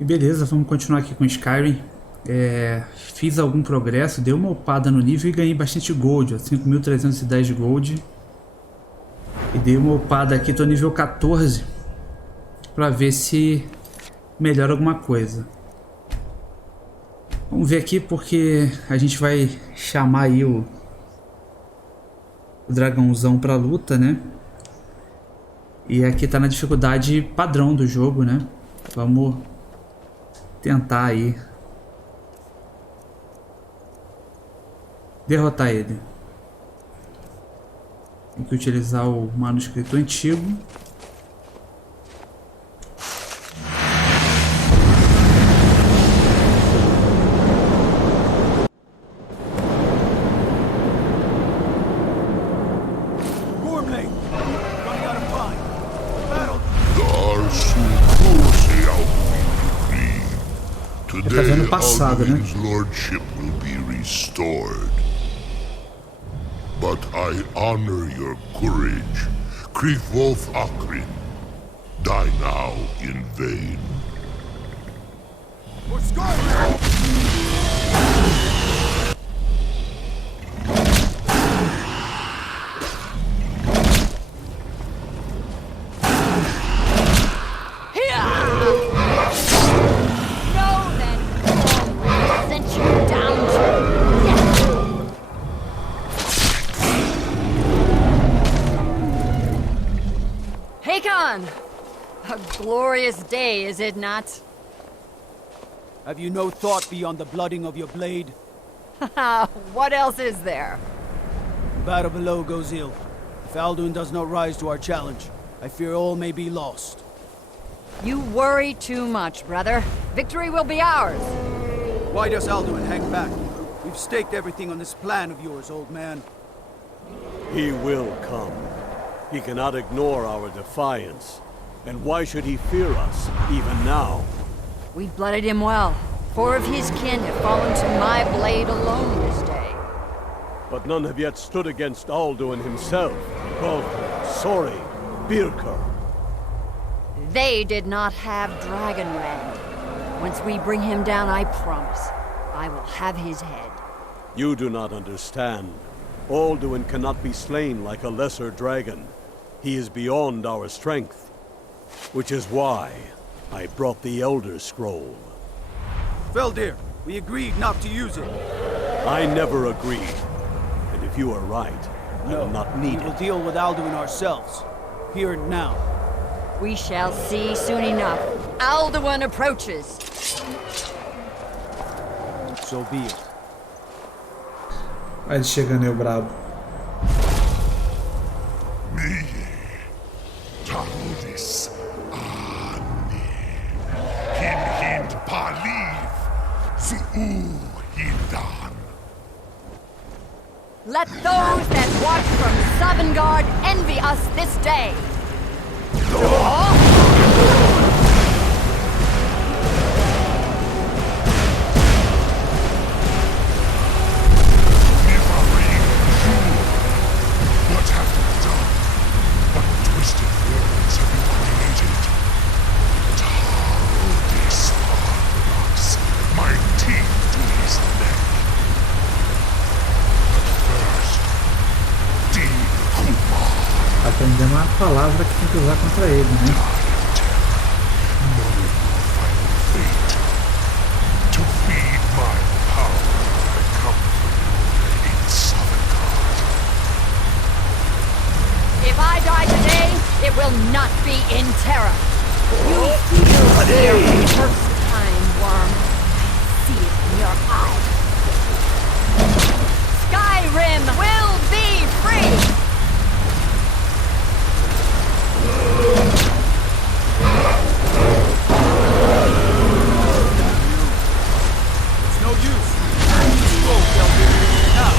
E beleza, vamos continuar aqui com Skyrim. Fiz algum progresso, dei uma upada no nível e ganhei bastante gold, 5.310 de gold. E dei uma upada aqui, tô nível 14, pra ver se melhora alguma coisa. Vamos ver aqui porque a gente vai chamar aí o dragãozão pra luta, né? E aqui tá na dificuldade padrão do jogo, né? Vamos tentar aí derrotar ele. Tem que utilizar o manuscrito antigo. Tá vendo o passado, né? Lordship will be restored. But I honor your courage. Kriegwolf Akrin, die now in vain. For Skyrim! A glorious day, is it not? Have you no thought beyond the blooding of your blade? What else is there? The battle below goes ill. If Alduin does not rise to our challenge, I fear all may be lost. You worry too much, brother. Victory will be ours. Why does Alduin hang back? We've staked everything on this plan of yours, old man. He will come. He cannot ignore our defiance. And why should he fear us, even now? We've blooded him well. 4 of his kin have fallen to my blade alone this day. But none have yet stood against Alduin himself. Baldur, Sori, Birkir. They did not have Dragonrend. Once we bring him down, I promise, I will have his head. You do not understand. Alduin cannot be slain like a lesser dragon. He is beyond our strength. Which is why I brought the Elder Scroll. Feldir, we agreed not to use it. I never agreed. And if you are right, I will not need we will it. deal with Alduin ourselves. Here and now. We shall see soon enough. Alduin approaches. So be it. Aí chegando eu brabo. Tarudis Ani Hin Paliv Zuu Hindan. Let those that watch from Sovngarde envy us this day. What have you done? What twisted worlds have you created? Tarudis Arnox, my teeth to his neck. But first, Dean Kumar. Aprendemos uma palavra que tem que usar contra ele, né? Knowing your final fate. To feed my power, I come for you in Sovngarde. If I die today, it will not be in terror. You feel fear for the first time, worm. I see it in your eyes. Skyrim will be free! It's no use. Slow, Feldir. Now.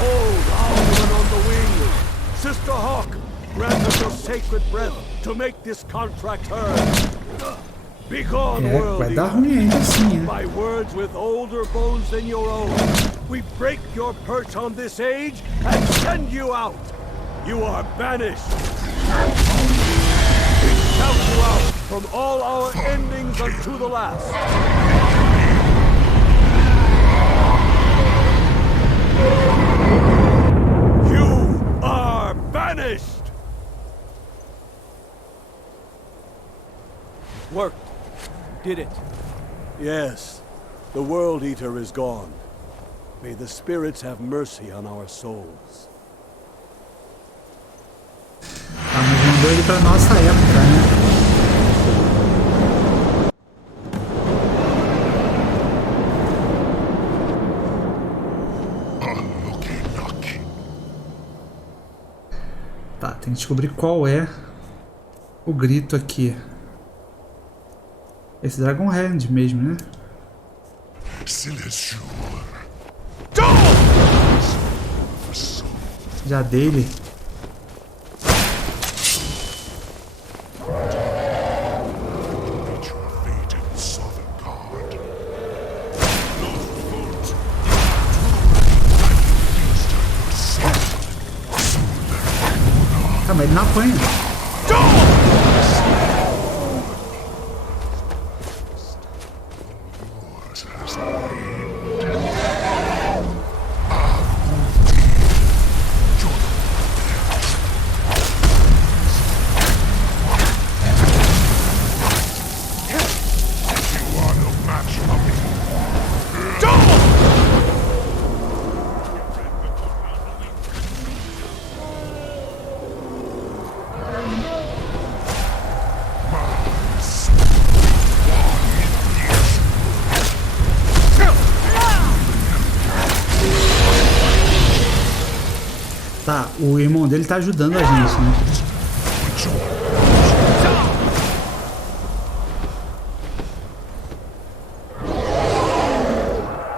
Hold Alduin on the wing! Sister Hawk, grant us your sacred breath to make this contract heard. Begone, world vai dar ruim ainda assim, né? by words with older bones than your own. We break your perch on this age and send you out. You are banished. We shout you out. from all our endings unto the last. You are banished! Worked. Did it. Yes, the World Eater is gone. May the spirits have mercy on our souls. Ah, mas mandou ele pra nossa época, né? Tá, tem que descobrir qual é o grito aqui. Esse Dragon Hand mesmo, né? Já dele. Ah, mas ele não apanha. Tá, o irmão dele tá ajudando a gente, né? Deixa eu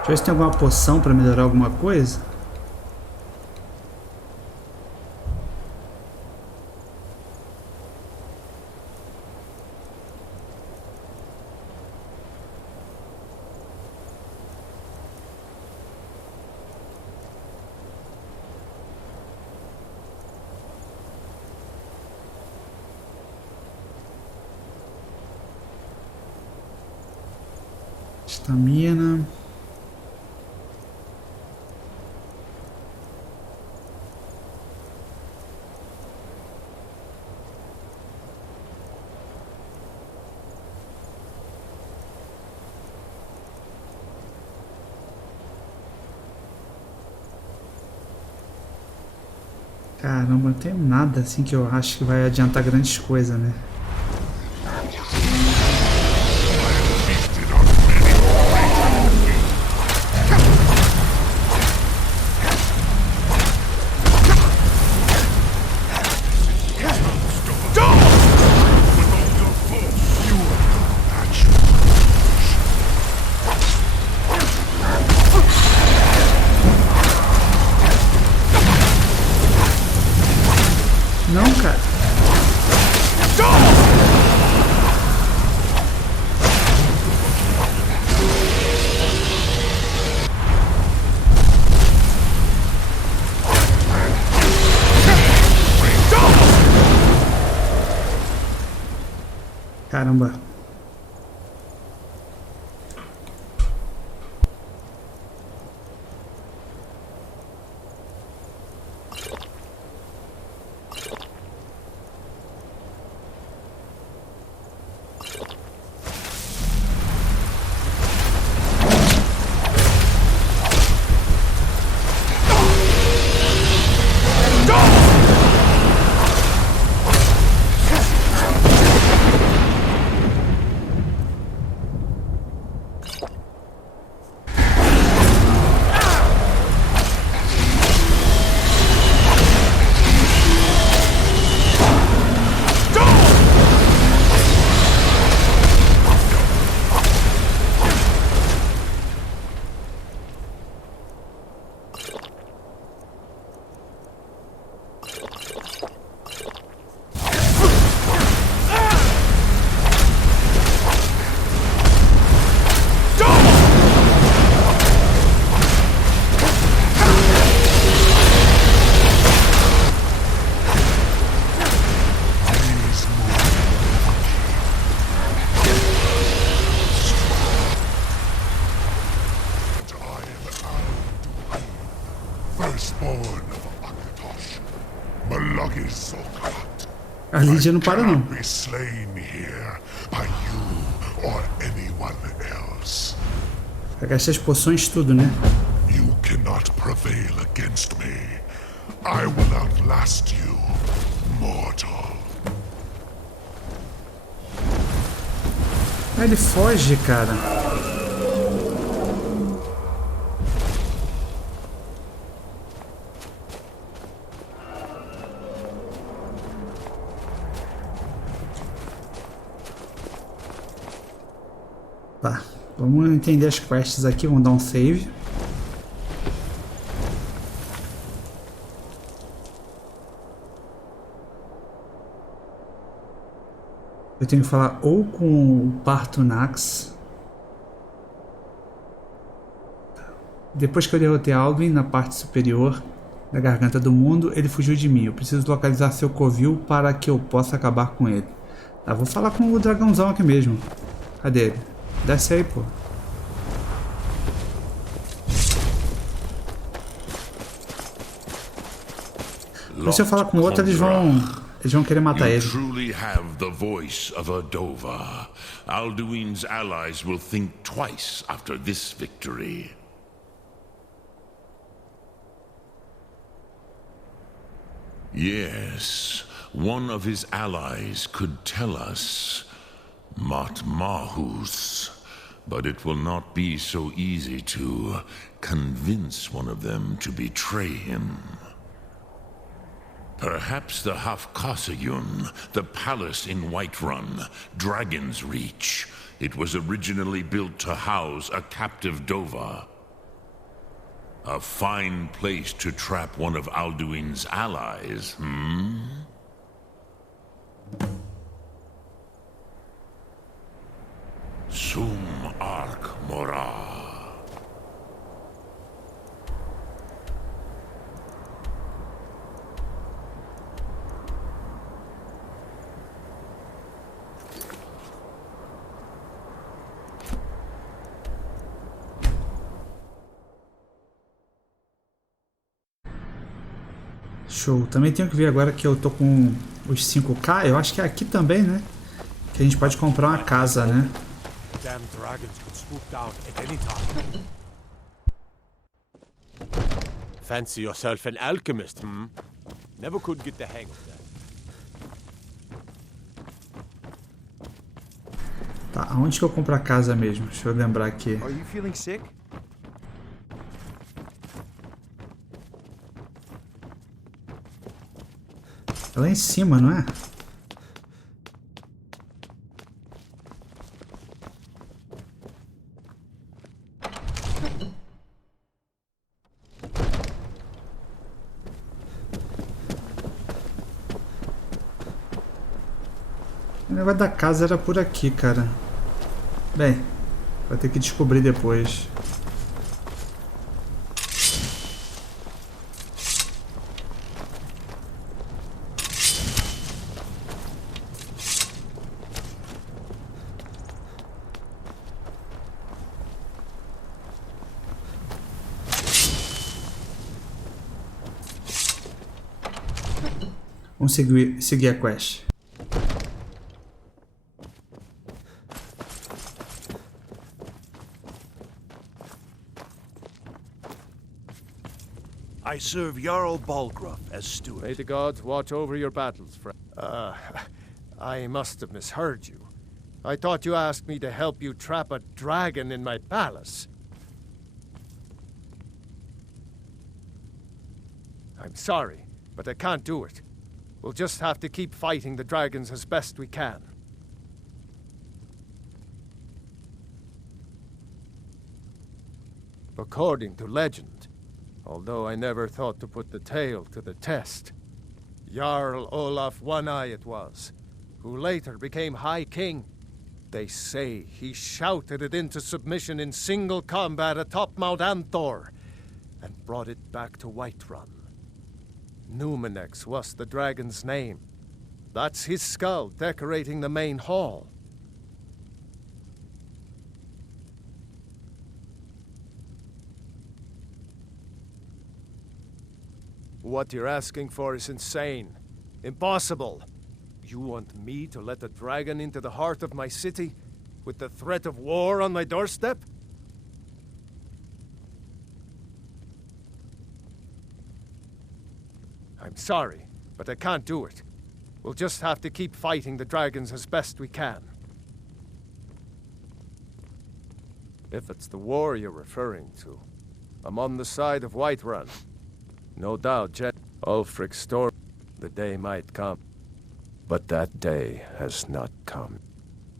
ver se tem alguma poção pra melhorar alguma coisa. Estamina. Caramba, não tem nada assim que eu acho que vai adiantar grandes coisas, né? Não, cara. Caramba. A Lídia não para não. Be slain here by you or anyone else. Vai gastar as poções tudo, né? You cannot prevail against me. I will outlast you, mortal. Ah, ele foge, cara. Tá, vamos entender as quests aqui, vamos dar um save. Eu tenho que falar ou com o Partunax. Depois que eu derrotei Alduin na parte superior da garganta do mundo, ele fugiu de mim. Eu preciso localizar seu covil para que eu possa acabar com ele. Tá, vou falar com o dragãozão aqui mesmo. Cadê ele? Desce aí, pô. Se eu falar com o outro, eles vão querer matar ele. You truly have the voice of a Dova. Alduin's allies will think twice after this victory. Yes, one of his allies could tell us Matmahus, but it will not be so easy to convince one of them to betray him. Perhaps the Hafkasayun, the palace in Whiterun, Dragon's Reach. It was originally built to house a captive Dova. A fine place to trap one of Alduin's allies, hmm? Sum Ark Mora. Show. Também tenho que ver agora que eu tô com os 5k. Eu acho que é aqui também, né? Que a gente pode comprar uma casa, né? Damn dragons could swoop down at any time. Fancy yourself an alchemist, hmm? Never could get the hang of that. Tá, aonde que eu compro a casa mesmo? Deixa eu lembrar aqui. Are you feeling sick? É lá em cima, não é? O negócio da casa era por aqui, cara. Bem, vai ter que descobrir depois. Vamos seguir a quest. I serve Jarl Balgruuf as May steward. the gods watch over your battles, friend. I must have misheard you. I thought you asked me to help you trap a dragon in my palace. I'm sorry, but I can't do it. We'll just have to keep fighting the dragons as best we can. According to legend, although I never thought to put the tale to the test, Jarl Olaf One-Eye it was, who later became High King. They say he shouted it into submission in single combat atop Mount Anthor, and brought it back to Whiterun. Numenex was the dragon's name. That's his skull decorating the main hall. What you're asking for is insane. Impossible. You want me to let a dragon into the heart of my city, with the threat of war on my doorstep? I'm sorry, but I can't do it. We'll just have to keep fighting the dragons as best we can. If it's the war you're referring to, I'm on the side of Whiterun. No doubt, Ulfric's story, the day might come. But that day has not come.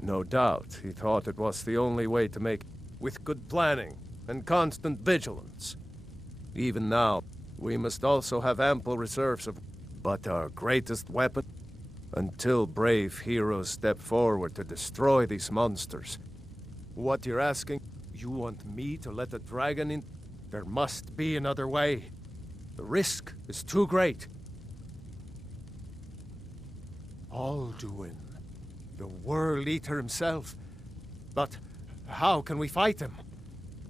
No doubt he thought it was the only way to make, with good planning and constant vigilance. Even now, we must also have ample reserves of, but our greatest weapon, until brave heroes step forward to destroy these monsters. What you're asking, you want me to let a dragon in? There must be another way. The risk is too great. Alduin, the World Eater himself. But how can we fight him?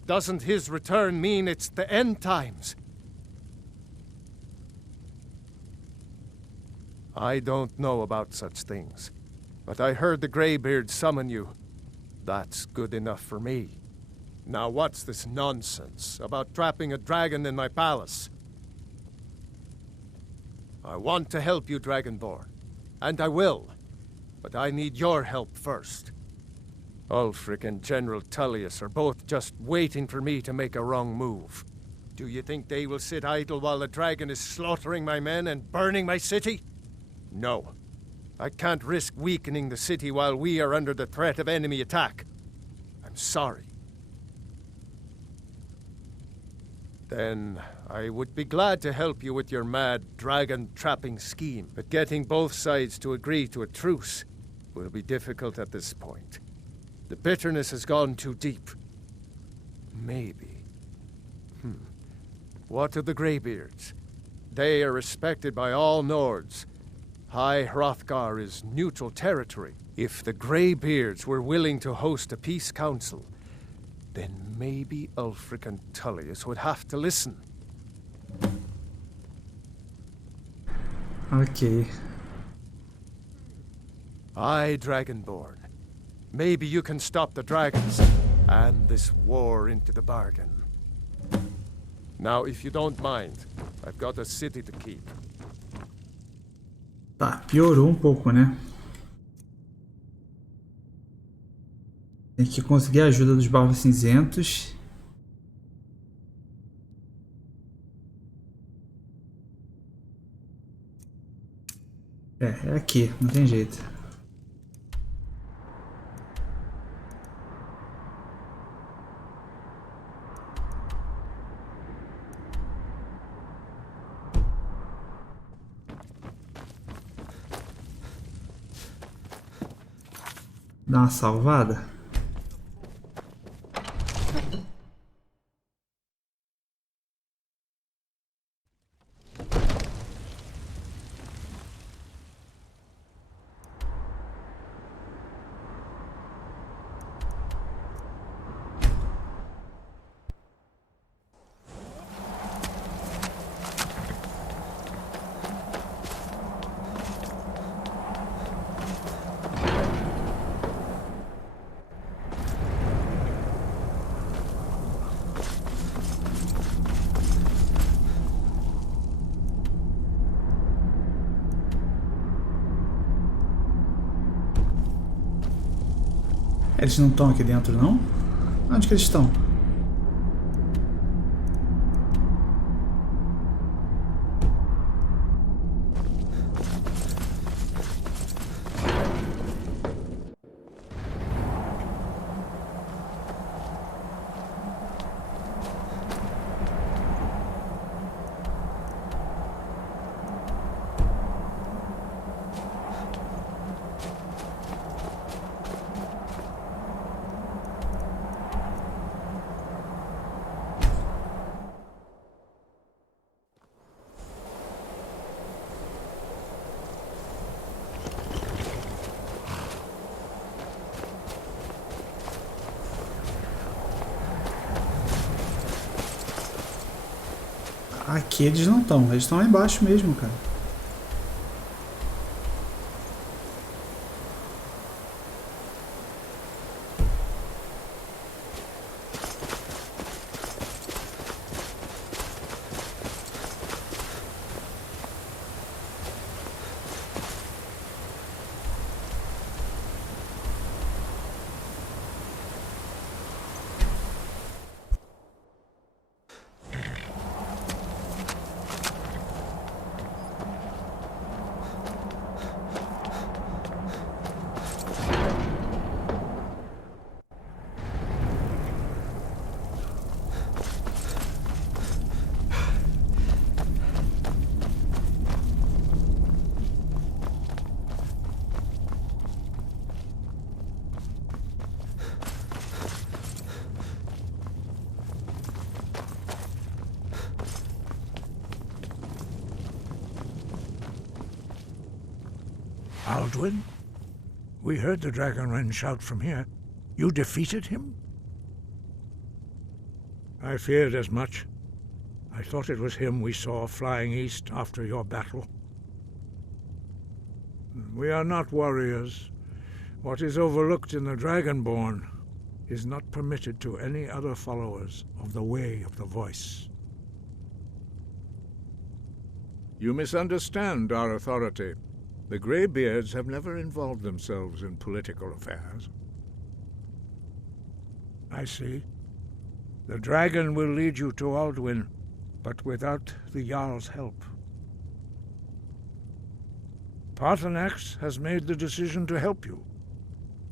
Doesn't his return mean it's the end times? I don't know about such things, but I heard the Greybeard summon you. That's good enough for me. Now what's this nonsense about trapping a dragon in my palace? I want to help you, Dragonborn, and I will, but I need your help first. Ulfric and General Tullius are both just waiting for me to make a wrong move. Do you think they will sit idle while the dragon is slaughtering my men and burning my city? No. I can't risk weakening the city while we are under the threat of enemy attack. I'm sorry. Then I would be glad to help you with your mad dragon-trapping scheme, but getting both sides to agree to a truce will be difficult at this point. The bitterness has gone too deep. Maybe. What of the Greybeards? They are respected by all Nords. High Hrothgar is neutral territory. If the Greybeards were willing to host a peace council, then maybe Ulfric and Tullius would have to listen. Ok. Aye, Dragonborn. Maybe you can stop the dragons, and this war into the bargain. Now, if you don't mind, I've got a city to keep. Tá, piorou pouco, né? Tem que conseguir a ajuda dos Barbos Cinzentos. É aqui, não tem jeito. Dá uma salvada. Eles não estão aqui dentro, não? Onde que eles estão? Aqui eles não estão, eles estão lá embaixo mesmo, cara. Alduin? We heard the Dragonren shout from here. You defeated him? I feared as much. I thought it was him we saw flying east after your battle. We are not warriors. What is overlooked in the Dragonborn is not permitted to any other followers of the Way of the Voice. You misunderstand our authority. The Greybeards have never involved themselves in political affairs. I see. The dragon will lead you to Alduin, but without the Jarl's help. Paarthurnax has made the decision to help you.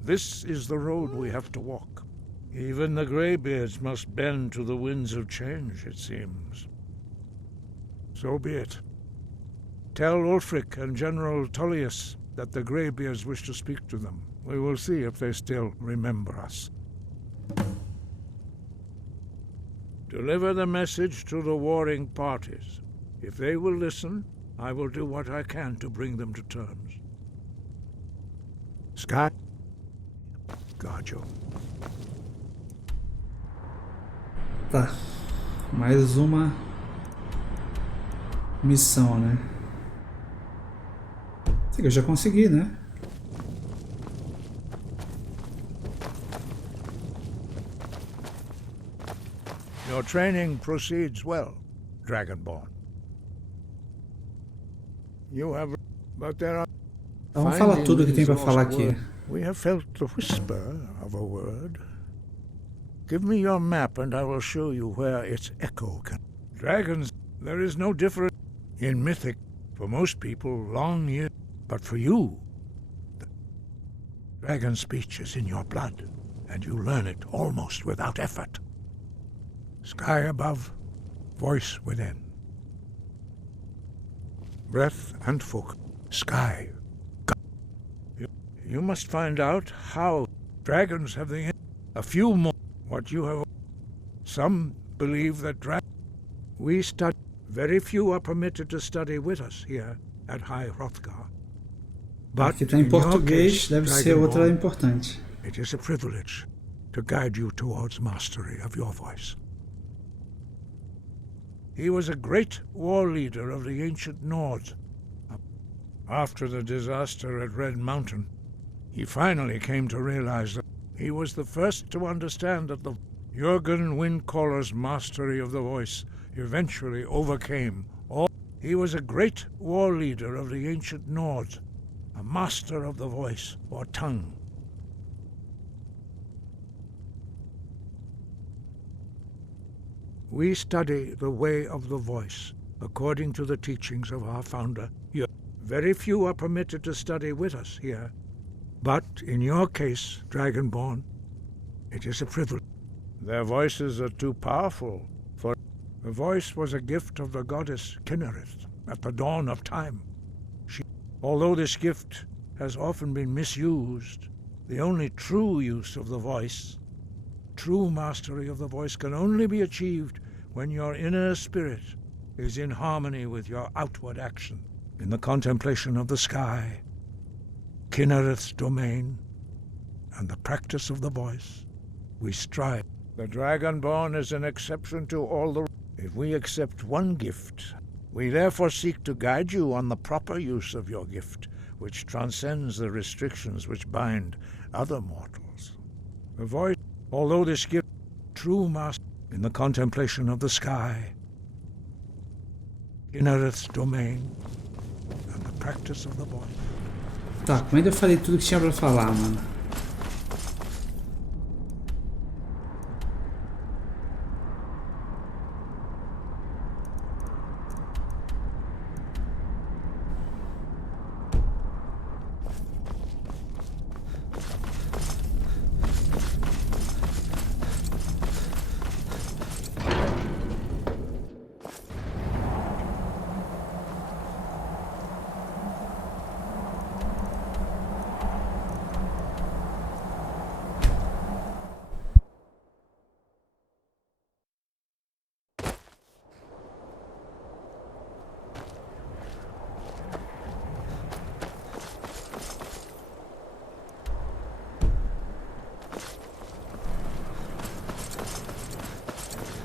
This is the road we have to walk. Even the Greybeards must bend to the winds of change, it seems. So be it. Tell Ulfric and General Tullius that the Greybeards wish to speak to them. We will see if they still remember us. Deliver the message to the warring parties. If they will listen, I will do what I can to bring them to terms. Scott? Guard you. Tá. Mais uma missão, né? Isso aqui eu já consegui, né? Your training proceeds well, Dragonborn. You have... But there are... Então vamos falar tudo que tem pra falar aqui. We have felt the whisper of a word. Give me your map and I will show you where its echo can... Dragons, there is no difference in mythic. For most people, long years... But for you, the dragon speech is in your blood, and you learn it almost without effort. Sky above, voice within. Breath and focus. Sky. You must find out how dragons have the... A few more... What you have... Some believe that we study... Very few are permitted to study with us here at High Hrothgar. But aqui tá em português, deve ser outra importante. It is a privilege to guide you towards mastery of your voice. He was a great war leader of the ancient Nords. After the disaster at Red Mountain, he finally came to realize that he was the first to understand that the Jürgen Windcaller's mastery of the voice eventually overcame all. He was a great war leader of the ancient Nords, a master of the voice or tongue. We study the way of the voice, according to the teachings of our founder. Very few are permitted to study with us here. But in your case, Dragonborn, it is a privilege. Their voices are too powerful, for the voice was a gift of the goddess Kinnereth at the dawn of time. Although this gift has often been misused, the only true use of the voice, true mastery of the voice, can only be achieved when your inner spirit is in harmony with your outward action. In the contemplation of the sky, Kinnereth's domain, and the practice of the voice, we strive. The Dragonborn is an exception to all the... If we accept one gift, we therefore seek to guide you on the proper use of your gift, which transcends the restrictions which bind other mortals. The voice, although this gift, true master, in the contemplation of the sky, Kinnereth's domain, and the practice of the voice. Tá, como ainda falei tudo que tinha pra falar, mano.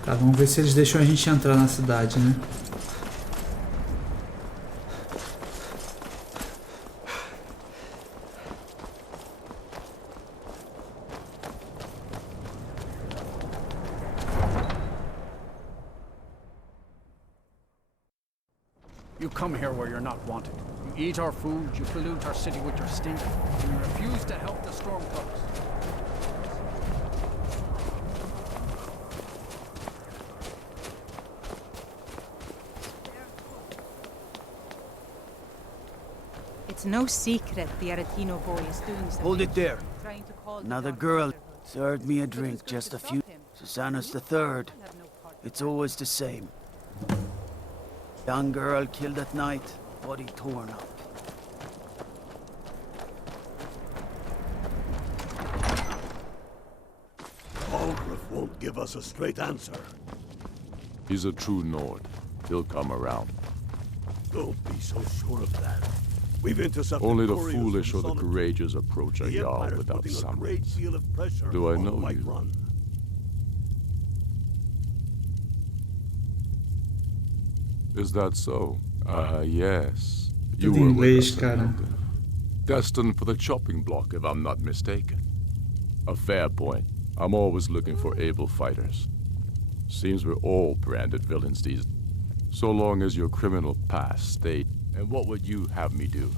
Tá, vamos ver se eles deixam a gente entrar na cidade, né? You come here where you're not wanted. You eat our food, you pollute our city with your stink, and you refuse to help the Stormcloaks. It's no secret the Aretino boy is doing something. Hold it there. Trying to call Another the girl served me a drink just a few. Susanna's the third. It's always the same. Young girl killed at night, body torn up. Balgruuf won't give us a straight answer. He's a true Nord. He'll come around. Don't be so sure of that. We've intercepted Only the couriers foolish from or the Sonic. courageous approach a The Jarl Empire's without putting a great summons. deal of pressure Do I on know you? Whiterun. Is that so? Yes. You Tudo em were inglês, with us, cara. Captain. Destined for the chopping block, if I'm not mistaken. A fair point. I'm always looking for able fighters. Seems we're all branded villains these. So long as your criminal past stayed. And what would you have me do?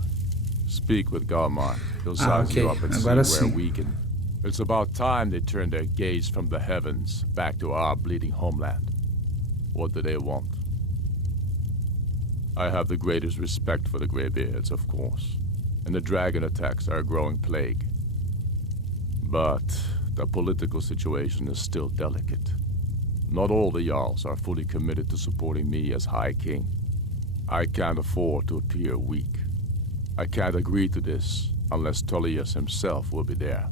Speak with Galmar. He'll size you okay. up and see Agora where sim. we can. It's about time they turned their gaze from the heavens back to our bleeding homeland. What do they want? I have the greatest respect for the Greybeards, of course, and the dragon attacks are a growing plague. But the political situation is still delicate. Not all the Jarls are fully committed to supporting me as High King. I can't afford to appear weak. I can't agree to this unless Tullius himself will be there.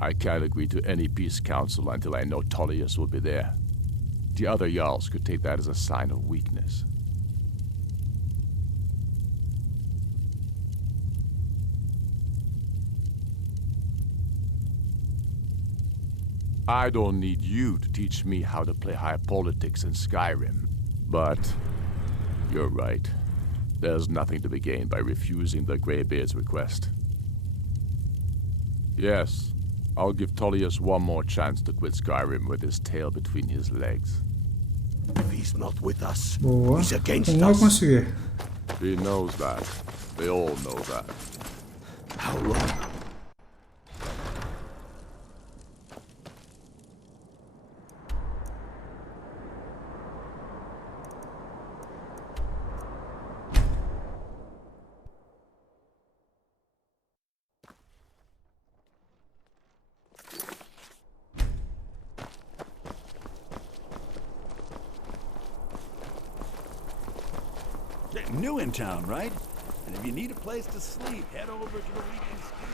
I can't agree to any peace council until I know Tullius will be there. The other Jarls could take that as a sign of weakness. I don't need you to teach me how to play high politics in Skyrim. But you're right. There's nothing to be gained by refusing the Greybeard's request. Yes, I'll give Tullius one more chance to quit Skyrim with his tail between his legs. If he's not with us, Boa. he's against Como eu us. conseguir? He knows that. They all know that. How long? New in town, right? And if you need a place to sleep, head over to the weekend ski.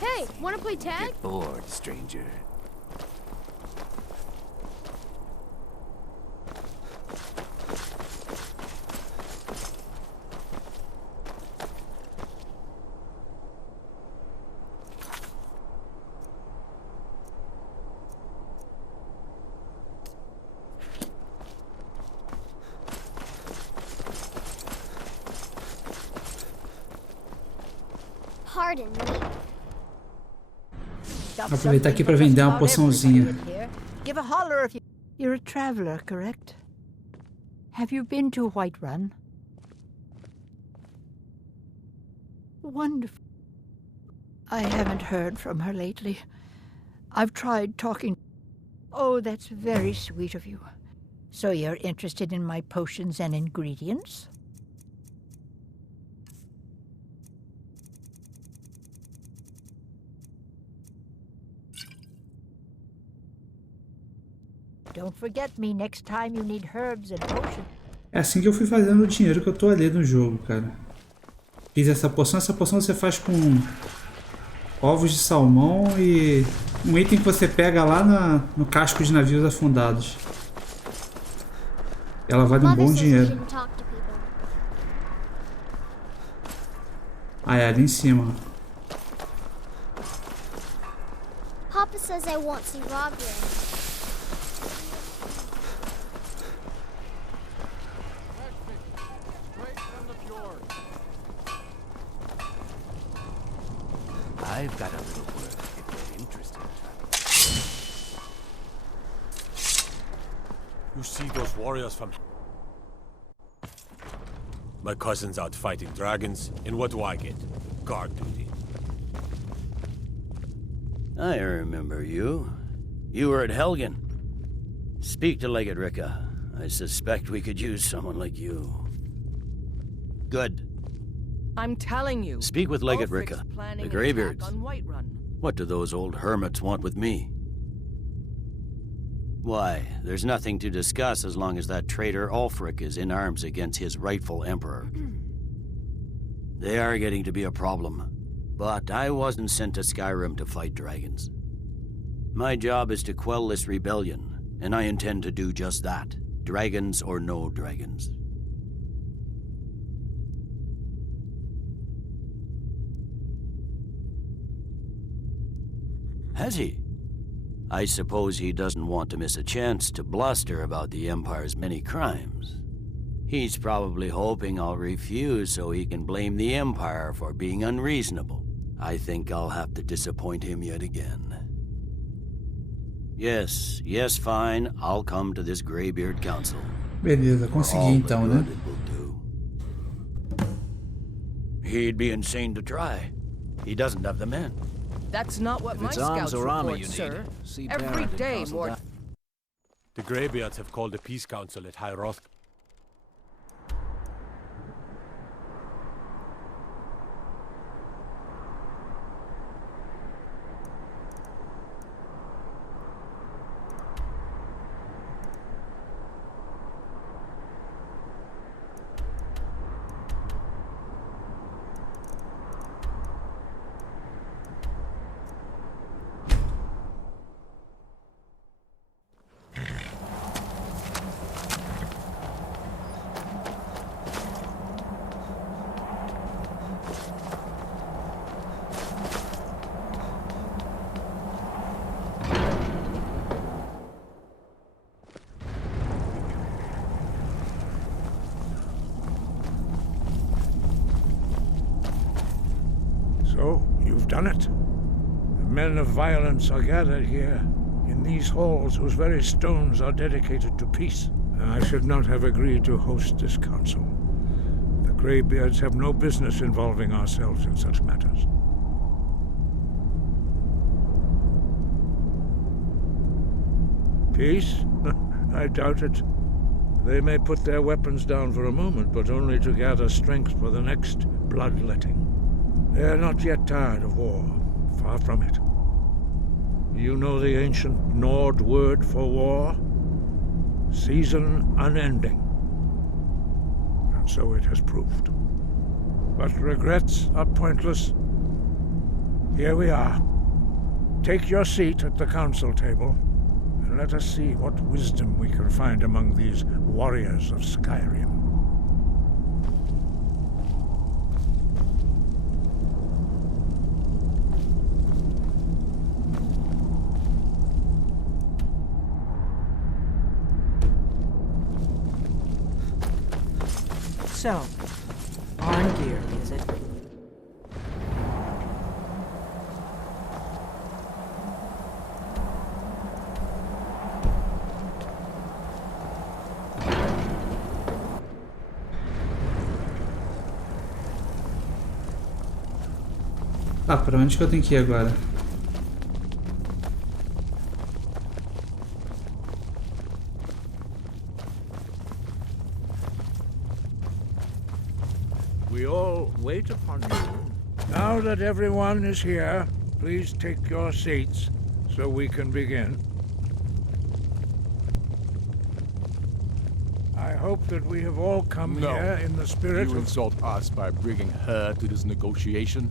Hey, wanna play tag? Get bored, stranger. Pardon me. Aproveitar aqui para vender uma poçãozinha. Give a holler if you... You're a traveler, correct? Have you been to Whiterun? Wonderful. I haven't heard from her lately. I've tried talking... Oh, that's very sweet of you. So you're interested in my potions and ingredients? Don't forget me next time you need herbs and potions. É assim que eu fui fazendo o dinheiro que eu tô ali no jogo, cara. Fiz essa poção você faz com ovos de salmão e um item que você pega lá no casco de navios afundados. Ela vale um bom dinheiro. Ah, é ali em cima. Papa says I won't see Rob here. I've got a little word if you're interested. You see those warriors from... My cousin's out fighting dragons, and what do I get? Guard duty. I remember you. You were at Helgen. Speak to Legate Ricka. I suspect we could use someone like you. Good. I'm telling you. Speak with Legate Ricka, the Greybeards. On Whiterun. What do those old hermits want with me? Why, there's nothing to discuss as long as that traitor Ulfric is in arms against his rightful emperor. They are getting to be a problem. But I wasn't sent to Skyrim to fight dragons. My job is to quell this rebellion, and I intend to do just that. Dragons or no dragons. Has he? I suppose he doesn't want to miss a chance to bluster about the Empire's many crimes. He's probably hoping I'll refuse so he can blame the Empire for being unreasonable. I think I'll have to disappoint him yet again. Yes, fine. I'll come to this Greybeard Council. Beleza, consegui então, né? He'd be insane to try. He doesn't have the men. That's not what my scouts report, sir. Every day more... The Greybeards have called a peace council at High Roth. So, you've done it. The men of violence are gathered here, in these halls whose very stones are dedicated to peace. I should not have agreed to host this council. The Greybeards have no business involving ourselves in such matters. Peace? I doubt it. They may put their weapons down for a moment, but only to gather strength for the next bloodletting. They are not yet tired of war. Far from it. You know the ancient Nord word for war? Season unending. And so it has proved. But regrets are pointless. Here we are. Take your seat at the council table, and let us see what wisdom we can find among these warriors of Skyrim. So, Arngeir, is it? Ah, pra onde que eu tenho que ir agora? We all wait upon you. Now that everyone is here, please take your seats so we can begin. I hope that we have all come here in the spirit You of... insult us by bringing her to this negotiation?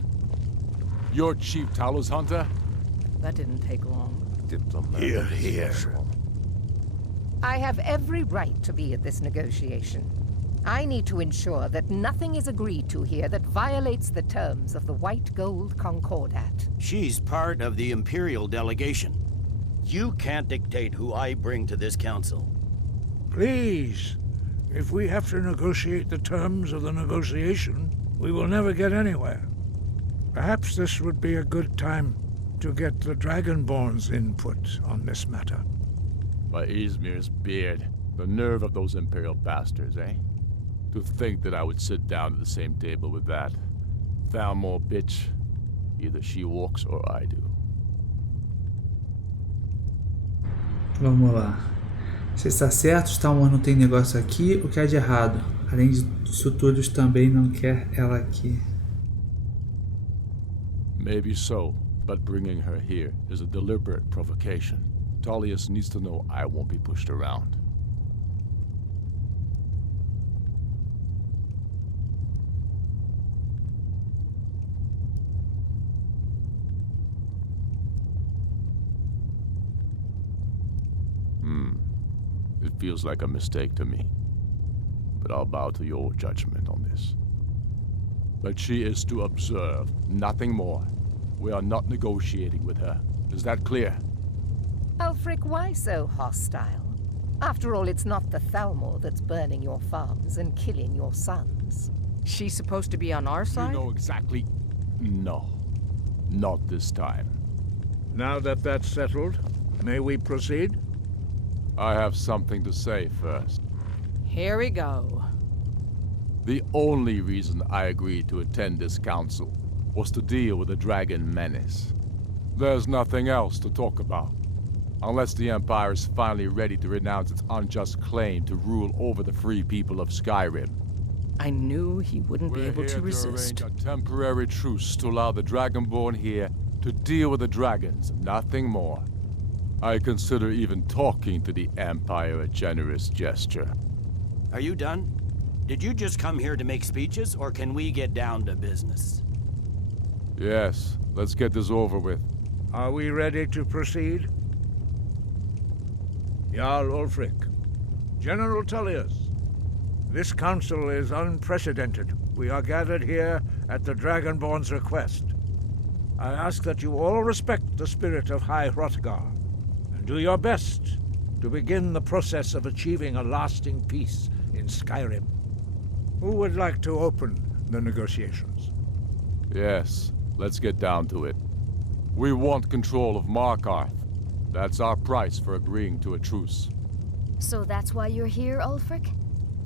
You're Chief Talos Hunter? That didn't take long. Diplomatic as usual. I have every right to be at this negotiation. I need to ensure that nothing is agreed to here that violates the terms of the White Gold Concordat. She's part of the Imperial delegation. You can't dictate who I bring to this council. Please, if we have to negotiate the terms of the negotiation, we will never get anywhere. Perhaps this would be a good time to get the Dragonborn's input on this matter. By Izmir's beard, the nerve of those Imperial bastards, eh? To think that I would sit down at the same table with that Thalmor bitch. Either she walks or I do. Vamos lá. Se está certo, Stalmor não tem negócio aqui. O que há de errado? Além disso tudo, também não quer ela aqui. Maybe so, but bringing her here is a deliberate provocation. Tullius needs to know I won't be pushed around. It feels like a mistake to me, but I'll bow to your judgment on this. But she is to observe, nothing more. We are not negotiating with her. Is that clear? Ulfric, why so hostile? After all, it's not the Thalmor that's burning your farms and killing your sons. She's supposed to be on our side? You know exactly... No. Not this time. Now that that's settled, may we proceed? I have something to say first. Here we go. The only reason I agreed to attend this council was to deal with the dragon menace. There's nothing else to talk about. Unless the Empire is finally ready to renounce its unjust claim to rule over the free people of Skyrim. I knew he wouldn't be able to resist. We're here to arrange a temporary truce to allow the Dragonborn here to deal with the dragons, nothing more. I consider even talking to the Empire a generous gesture. Are you done? Did you just come here to make speeches, or can we get down to business? Yes, let's get this over with. Are we ready to proceed? Jarl Ulfric, General Tullius, this council is unprecedented. We are gathered here at the Dragonborn's request. I ask that you all respect the spirit of High Hrothgar, and do your best to begin the process of achieving a lasting peace in Skyrim. Who would like to open the negotiations? Yes, let's get down to it. We want control of Markarth. That's our price for agreeing to a truce. So that's why you're here, Ulfric?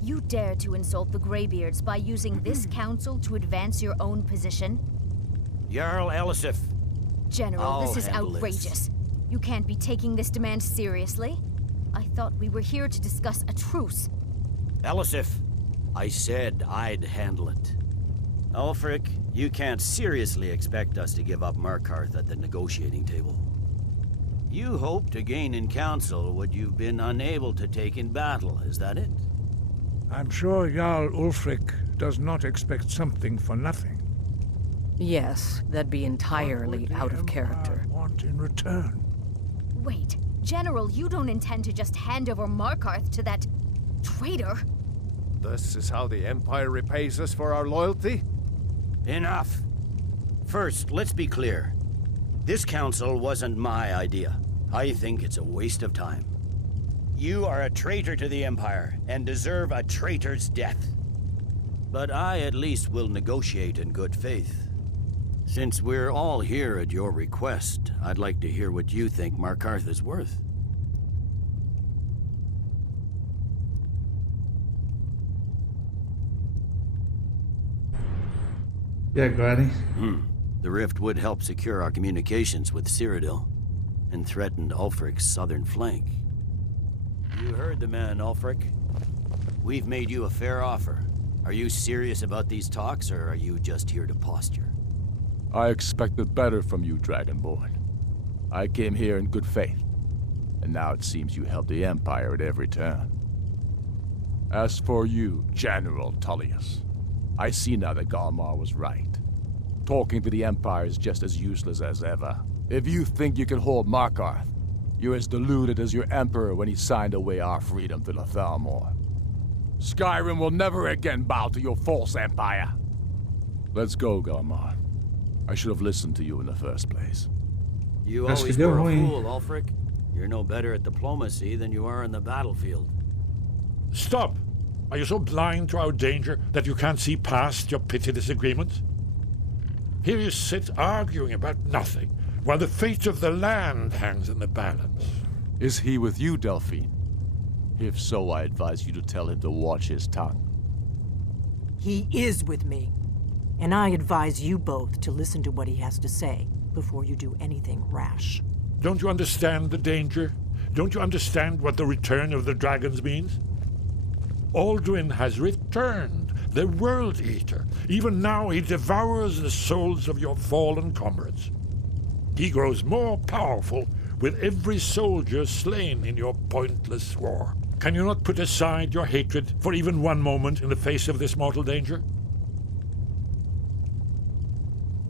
You dare to insult the Greybeards by using this council to advance your own position? Jarl Elisif. General, this is outrageous. You can't be taking this demand seriously. I thought we were here to discuss a truce. Elisif, I said I'd handle it. Ulfric, you can't seriously expect us to give up Markarth at the negotiating table. You hope to gain in council what you've been unable to take in battle, is that it? I'm sure Jarl Ulfric does not expect something for nothing. Yes, that'd be entirely out of character. Want in return? Wait, General, you don't intend to just hand over Markarth to that traitor? This is how the Empire repays us for our loyalty? Enough. First, let's be clear. This council wasn't my idea. I think it's a waste of time. You are a traitor to the Empire and deserve a traitor's death. But I at least will negotiate in good faith. Since we're all here at your request, I'd like to hear what you think Markarth is worth. E agora, hein? The rift would help secure our communications with Cyrodiil and threatened Ulfric's southern flank. You heard the man, Ulfric. We've made you a fair offer. Are you serious about these talks, or are you just here to posture? I expected better from you, Dragonborn. I came here in good faith, and now it seems you help the Empire at every turn. As for you, General Tullius, I see now that Galmar was right. Talking to the Empire is just as useless as ever. If you think you can hold Markarth, you're as deluded as your Emperor when he signed away our freedom to the Thalmor. Skyrim will never again bow to your false empire. Let's go, Galmar. I should have listened to you in the first place. You always were a fool, Ulfric. You're no better at diplomacy than you are in the battlefield. Stop! Are you so blind to our danger that you can't see past your petty disagreements? Here you sit arguing about nothing, while the fate of the land hangs in the balance. Is he with you, Delphine? If so, I advise you to tell him to watch his tongue. He is with me. And I advise you both to listen to what he has to say before you do anything rash. Don't you understand the danger? Don't you understand what the return of the dragons means? Alduin has returned, the World Eater. Even now he devours the souls of your fallen comrades. He grows more powerful with every soldier slain in your pointless war. Can you not put aside your hatred for even one moment in the face of this mortal danger?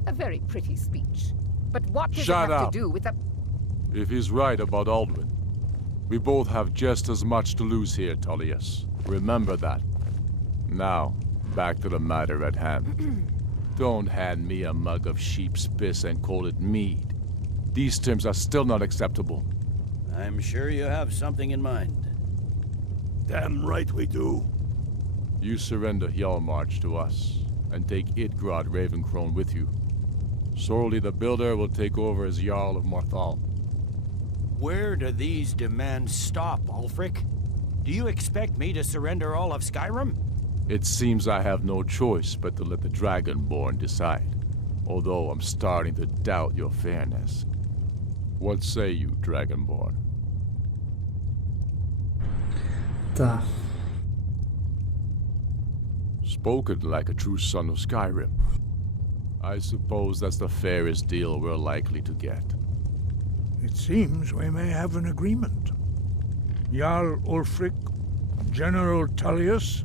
A very pretty speech. But what does Shut it have up. to do with the... If he's right about Alduin, we both have just as much to lose here, Tullius. Remember that. Now, back to the matter at hand. Don't hand me a mug of sheep's piss and call it mead. These terms are still not acceptable. I'm sure you have something in mind. Damn right we do. You surrender Hjalmarch to us, and take Idgrod Ravencrone with you. Sorli the Builder will take over as Jarl of Morthal. Where do these demands stop, Ulfric? Do you expect me to surrender all of Skyrim? It seems I have no choice but to let the Dragonborn decide, although I'm starting to doubt your fairness. What say you, Dragonborn? Tá. Spoken like a true son of Skyrim. I suppose that's the fairest deal we're likely to get. It seems we may have an agreement. Jarl Ulfric, General Tullius,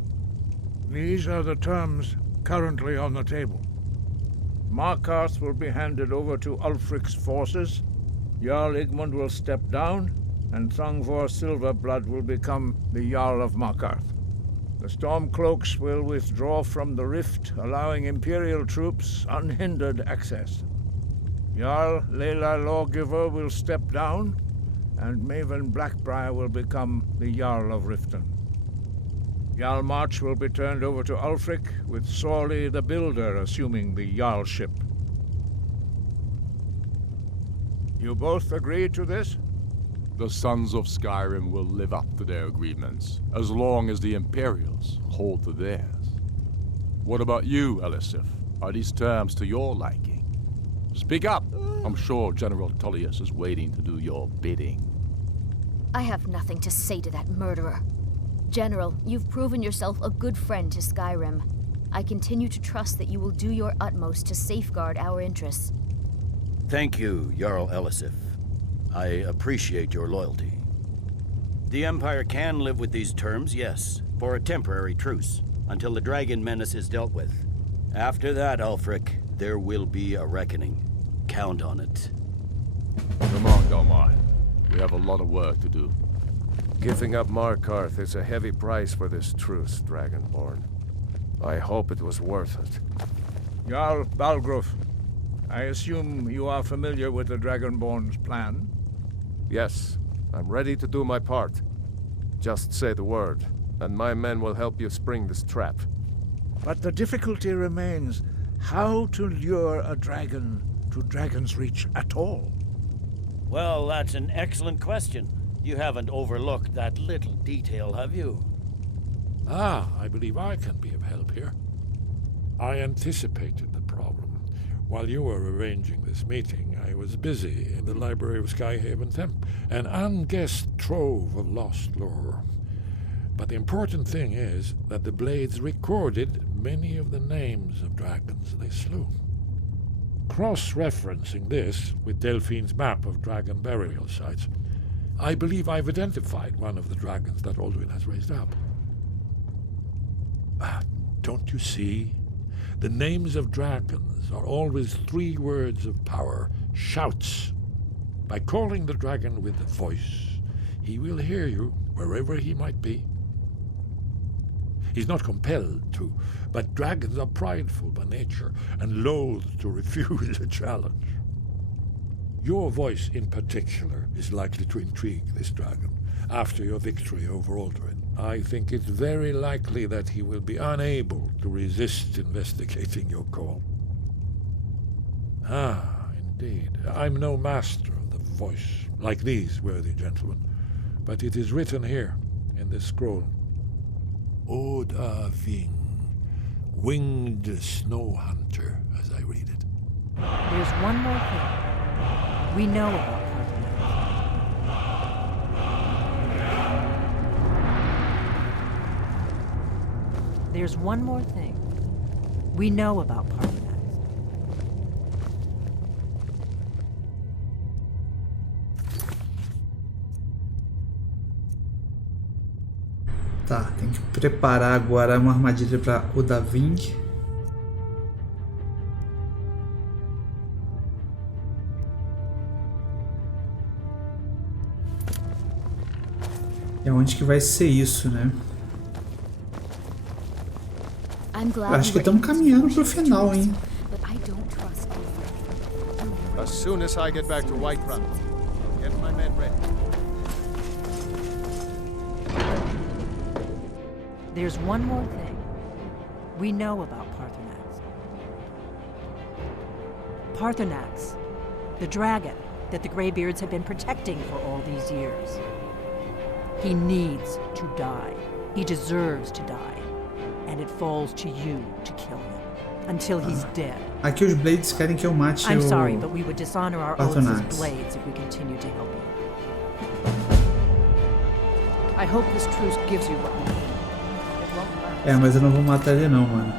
these are the terms currently on the table. Markarth will be handed over to Ulfric's forces, Jarl Igmund will step down, and Thongvor Silverblood will become the Jarl of Markarth. The Stormcloaks will withdraw from the rift, allowing Imperial troops unhindered access. Jarl Layla Lawgiver will step down, and Maven Blackbriar will become the Jarl of Riften. Jarl March will be turned over to Ulfric, with Sorli the Builder assuming the Jarlship. You both agree to this? The Sons of Skyrim will live up to their agreements, as long as the Imperials hold to theirs. What about you, Elisif? Are these terms to your liking? Speak up! I'm sure General Tullius is waiting to do your bidding. I have nothing to say to that murderer. General, you've proven yourself a good friend to Skyrim. I continue to trust that you will do your utmost to safeguard our interests. Thank you, Jarl Elisif. I appreciate your loyalty. The Empire can live with these terms, yes, for a temporary truce, until the dragon menace is dealt with. After that, Ulfric, there will be a reckoning. Count on it. Come on, Galmar. We have a lot of work to do. Giving up Markarth is a heavy price for this truce, Dragonborn. I hope it was worth it. Jarl Balgruf, I assume you are familiar with the Dragonborn's plan? Yes, I'm ready to do my part. Just say the word, and my men will help you spring this trap. But the difficulty remains how to lure a dragon to Dragon's Reach at all. Well, that's an excellent question. You haven't overlooked that little detail, have you? Ah, I believe I can be of help here. I anticipated the problem. While you were arranging this meeting, I was busy in the library of Skyhaven Temp, an unguessed trove of lost lore. But the important thing is that the Blades recorded many of the names of dragons they slew. Cross-referencing this with Delphine's map of dragon burial sites, I believe I've identified one of the dragons that Alduin has raised up. Don't you see? The names of dragons are always 3 words of power, shouts. By calling the dragon with the voice, he will hear you wherever he might be. He's not compelled to, but dragons are prideful by nature and loath to refuse a challenge. Your voice in particular is likely to intrigue this dragon after your victory over Alduin. I think it's very likely that he will be unable to resist investigating your call. Ah, indeed. I'm no master of the voice, like these worthy gentlemen, but it is written here in this scroll. Oda Ving, winged snow hunter, as I read it. There's one more thing we know about Parthenax. There's one more thing we know about Parthenax. Tá, tem que preparar agora uma armadilha para o Daving. É onde que vai ser isso, né? Acho que estamos caminhando pro final, hein? As soon as I get back to Whiterun, get my men ready. There's one more thing we know about Parthenax. Parthenax, the dragon that the Greybeards have been protecting for all these years. He needs to die. He deserves to die. And it falls to you to kill him until he's dead. Aqui os Blades querem que eu mate I'm sorry, but we would dishonor our oaths as Blades if we continue to help you. I hope this truce gives you what you need. É, mas eu não vou matar ele não, mano.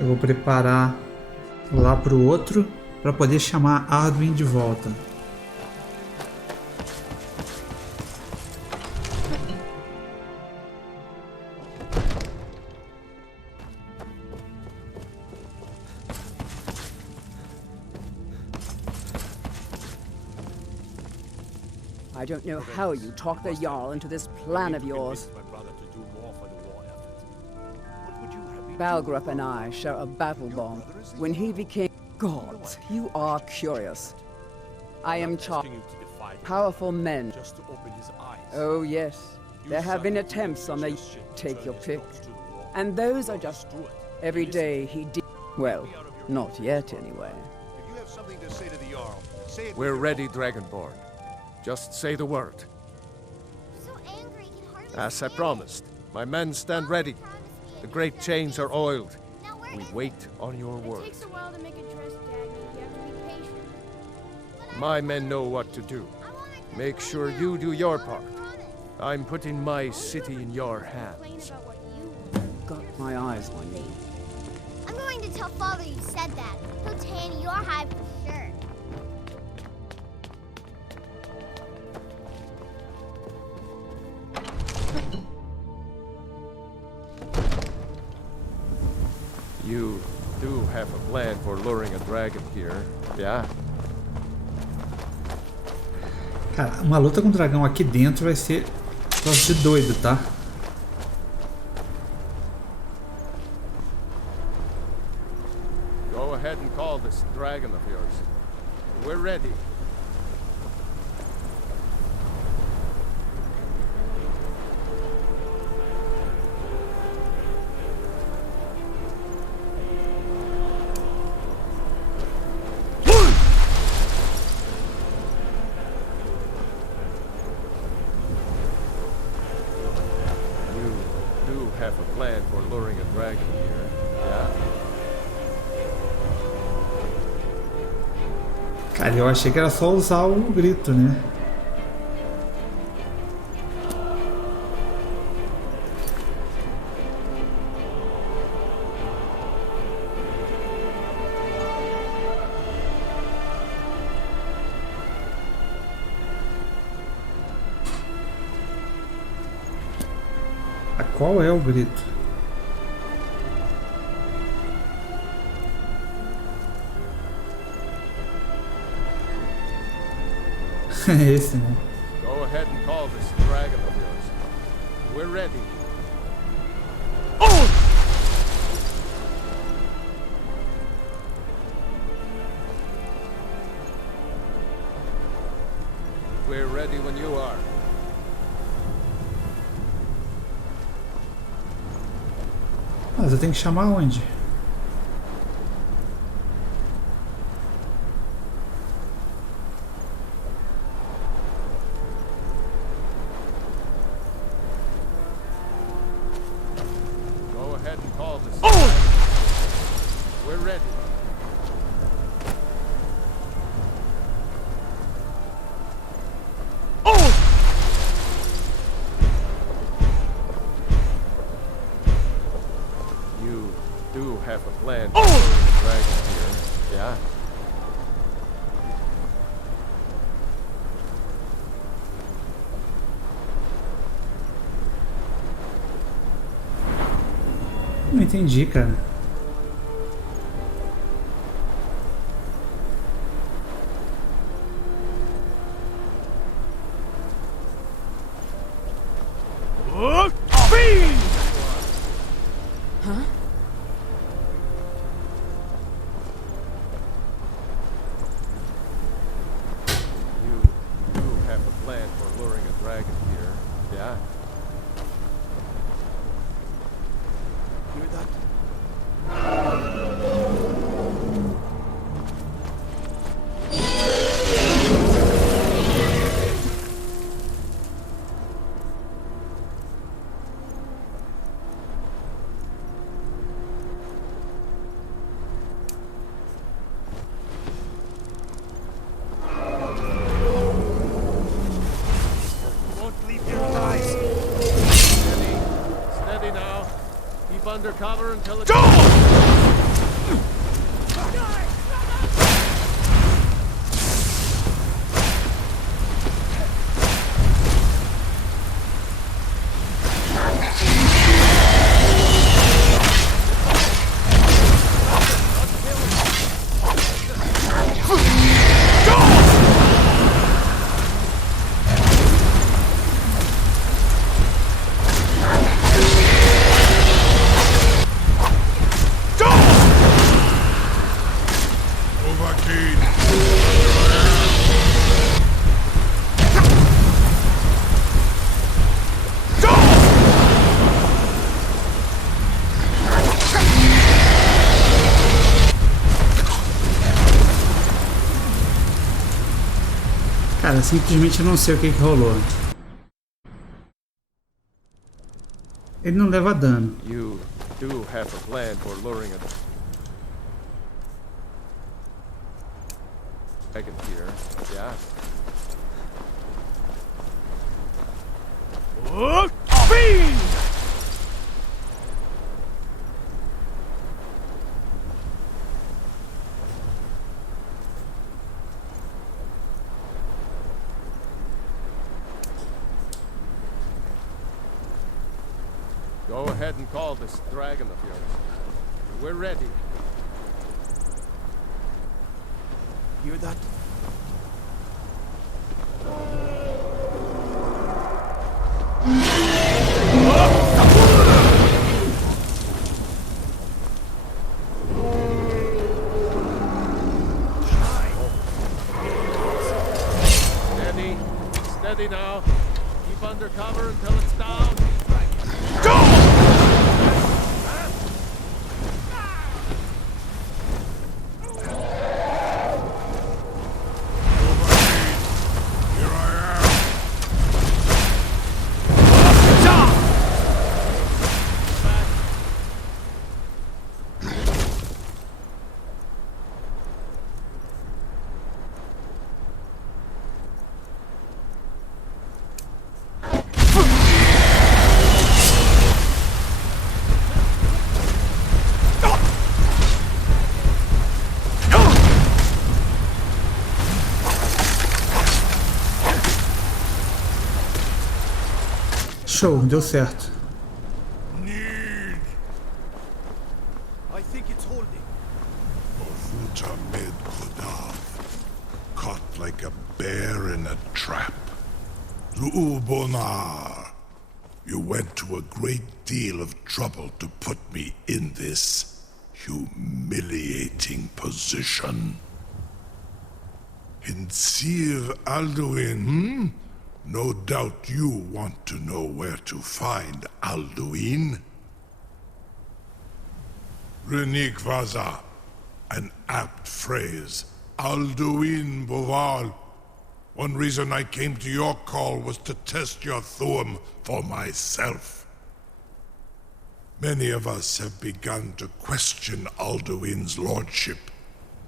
Eu vou preparar lá pro outro para poder chamar Arduin de volta. I don't know how you talk the Jarl into this plan of yours. Balgrup and I share a battle bond. When he became gods, you are curious. I am charged. Powerful men. Oh yes, there have been attempts on the take your pick. And those are just every day he did. Well, not yet anyway. If you have something to say to the Jarl, say it. We're ready, Dragonborn. Just say the word. As I promised, my men stand ready. The great chains are oiled. We wait on your word. It takes a while to make a dress, Dagny. You have to be patient. My men know what to do. Make sure you do your part. I'm putting my city in your hands. Got my eyes on you. I'm going to tell Father you said that. He'll tan your hide for sure. You do have a plan for luring a dragon here, yeah? Cara, uma luta com o dragão aqui dentro vai ser troço de doido, tá? Go ahead and call this dragon of yours. We're ready. Have a plan for luring a dragon here, yeah? Cara, eu achei que era só usar o grito, né? Qual é o grito? É esse, né? Go ahead and call this dragon of yours. We're ready. We're ready when you are. Mas eu tenho que chamar onde? Go ahead and call this dragon. We're ready. Do have a plan for the dragon here, yeah? Não entendi, cara. Undercover until it's Cara, simplesmente não sei o que rolou. Ele não leva dano. You do have a plan for luring a dragon here, yeah? Go ahead and call this dragon of yours. We're ready. Hear that? Steady. Steady now. Keep under cover until it's down. Show, deu certo. think it's holding? Ofuta med Kodav, caught like a bear in a trap. Zuubonar, you went to a great deal of trouble to put me in this humiliating position. Hinsir Alduin, No doubt you want to know where to find Alduin. Renikvaza, an apt phrase. Alduin Boval. One reason I came to your call was to test your Thuum for myself. Many of us have begun to question Alduin's lordship,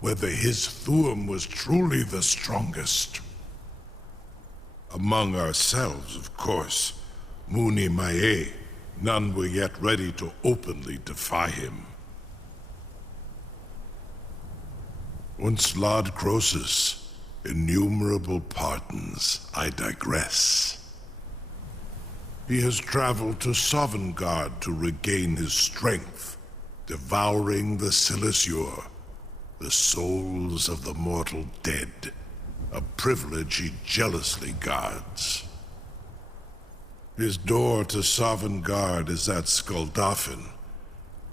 whether his Thuum was truly the strongest. Among ourselves, of course, Muni Mae, none were yet ready to openly defy him. Once Lord Croesus, innumerable pardons, I digress. He has traveled to Sovngarde to regain his strength, devouring the Silesur, the souls of the mortal dead, a privilege he jealously guards. His door to Sovngarde is at Skuldafn,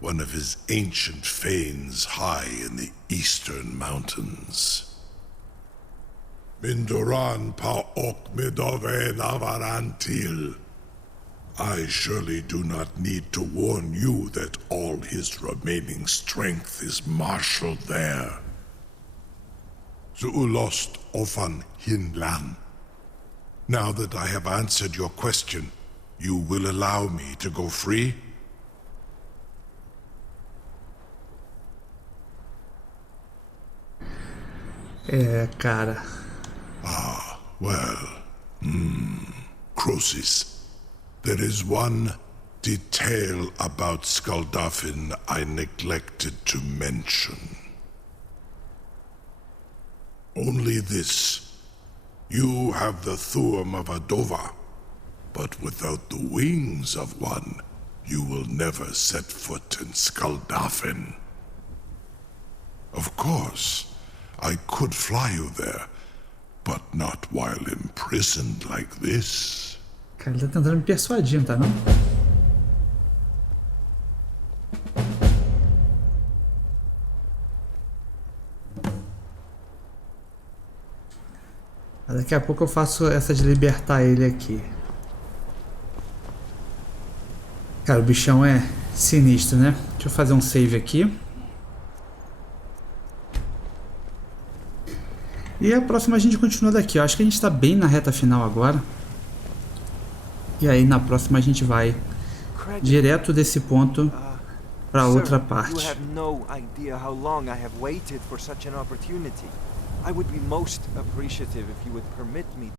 one of his ancient fanes high in the eastern mountains. Mindoran pa ok midove navarantil. I surely do not need to warn you that all his remaining strength is marshaled there. Zuulost ofan hinlan. Now that I have answered your question, you will allow me to go free? Cara. Ah, well. Croesus. There is one detail about Skuldafn I neglected to mention. Only this. You have the Thuum of a Dova, but without the wings of one, you will never set foot in Skuldafn. Of course, I could fly you there, but not while imprisoned like this. Cara, ele tá tentando me persuadir, não tá não? Daqui a pouco eu faço essa de libertar ele aqui. Cara, o bichão é sinistro, né? Deixa eu fazer um save aqui. E a próxima a gente continua daqui. Eu acho que a gente tá bem na reta final agora. E aí na próxima a gente vai direto desse ponto para outra parte. You have no idea how long I have waited for such an opportunity. I would be most appreciative if you would permit me